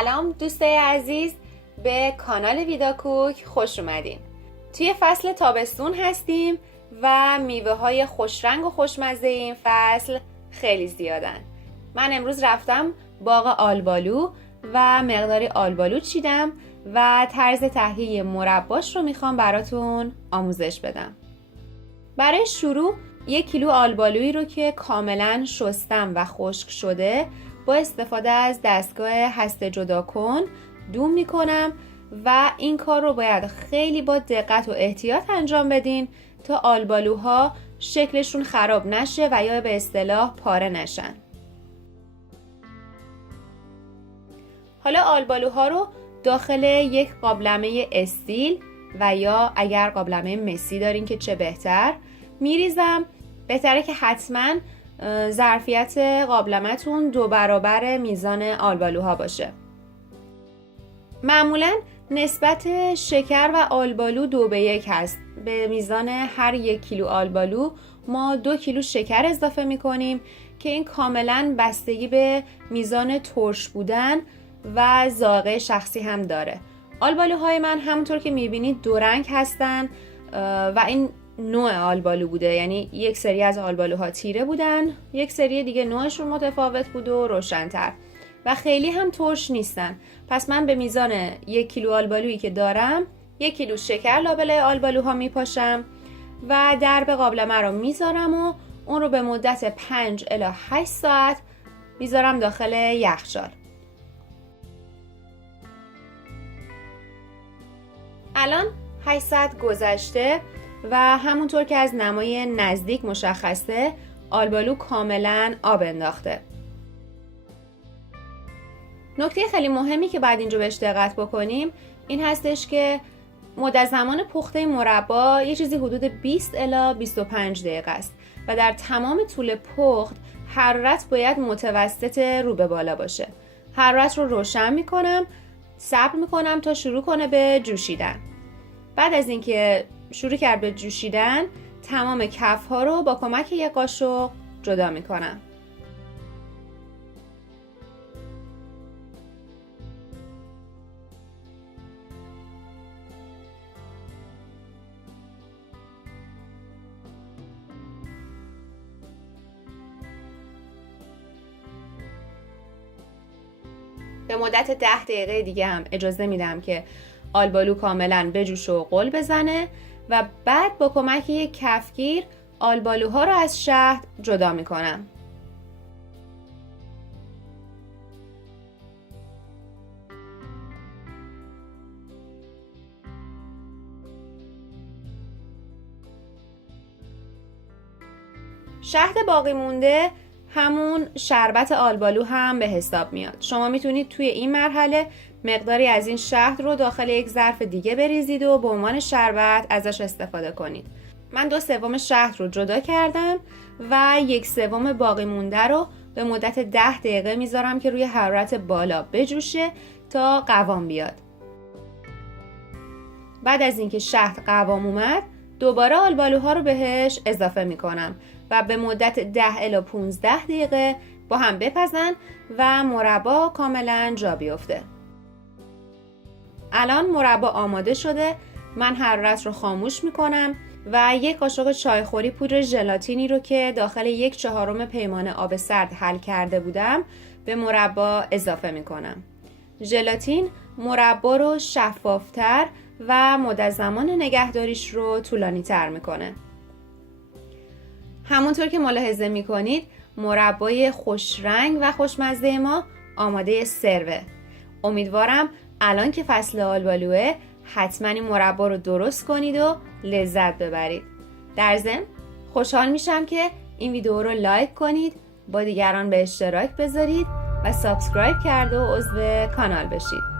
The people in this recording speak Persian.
سلام دوستای عزیز، به کانال ویدا کوک خوش اومدین. توی فصل تابستون هستیم و میوه های خوشرنگ و خوشمزه این فصل خیلی زیادن. من امروز رفتم باغ آلبالو و مقداری آلبالو چیدم و طرز تهیه مرباش رو میخوام براتون آموزش بدم. برای شروع 1 کیلو آلبالویی رو که کاملا شستم و خشک شده با استفاده از دستگاه هسته جدا کن دوم میکنم و این کار رو باید خیلی با دقت و احتیاط انجام بدین تا آلبالوها شکلشون خراب نشه و یا به اصطلاح پاره نشن. حالا آلبالوها رو داخل یک قابلمه استیل و یا اگر قابلمه مسی دارین که چه بهتر میریزم. بهتره که حتما ظرفیت قابلمه‌تون 2 برابر میزان آلبالوها باشه. معمولا نسبت شکر و آلبالو 2:1 هست. به میزان هر 1 کیلو آلبالو ما 2 کیلو شکر اضافه میکنیم که این کاملا بستگی به میزان ترش بودن و ذائقه شخصی هم داره. آلبالوهای من همونطور که میبینید 2 رنگ هستن و این نوع آلبالو بوده، یعنی یک سری از آلبالوها تیره بودن، یک سری دیگه نوعشون متفاوت بود و روشن‌تر و خیلی هم ترش نیستن. پس من به میزان 1 کیلو آلبالویی که دارم 1 کیلو شکر لابلای آلبالوها میپاشم و درب قابلمه رو میذارم و اون رو به مدت 5 الی 8 ساعت میذارم داخل یخچال. الان 8 ساعت گذشته و همونطور که از نمای نزدیک مشخصه آلبالو کاملا آب انداخته. نکته خیلی مهمی که باید اینجا بهش دقت بکنیم این هستش که مدت زمان پخته مربا یه چیزی حدود 20 الی 25 دقیقه است و در تمام طول پخت حرارت باید متوسط رو به بالا باشه. حرارت رو روشن میکنم، صبر میکنم تا شروع کنه به جوشیدن. بعد از اینکه شروع کرد به جوشیدن تمام کف ها رو با کمک یک قاشق جدا میکنم. به مدت 10 دقیقه دیگه هم اجازه میدم که آلبالو کاملا بجوشه و غل بزنه و بعد با کمک یک کفگیر آلبالوها رو از شهد جدا میکنم. شهد باقی مونده همون شربت آلبالو هم به حساب میاد. شما میتونید توی این مرحله مقداری از این شهد رو داخل یک ظرف دیگه بریزید و به عنوان شربت ازش استفاده کنید. من 2/3 شهد رو جدا کردم و 1/3 باقی مونده رو به مدت 10 دقیقه میذارم که روی حرارت بالا بجوشه تا قوام بیاد. بعد از اینکه شهد قوام اومد دوباره آلبالوها رو بهش اضافه میکنم و به مدت 10 الی 15 دقیقه با هم بپزن و مربا کاملا جا بیفته. الان مربا آماده شده. من حرارت رو خاموش میکنم و 1 قاشق چایخوری پودر ژلاتینی رو که داخل 1/4 پیمانه آب سرد حل کرده بودم به مربا اضافه میکنم. ژلاتین مربا رو شفافتر و مدت زمان نگهداریش رو طولانی تر میکنه. همونطور که ملاحظه میکنید مربای خوش رنگ و خوشمزه ما آماده سروه. امیدوارم الان که فصل آلبالوه حتما این مربا رو درست کنید و لذت ببرید. در ضمن خوشحال میشم که این ویدیو رو لایک کنید، با دیگران به اشتراک بذارید و سابسکرایب کرده و عضو کانال بشید.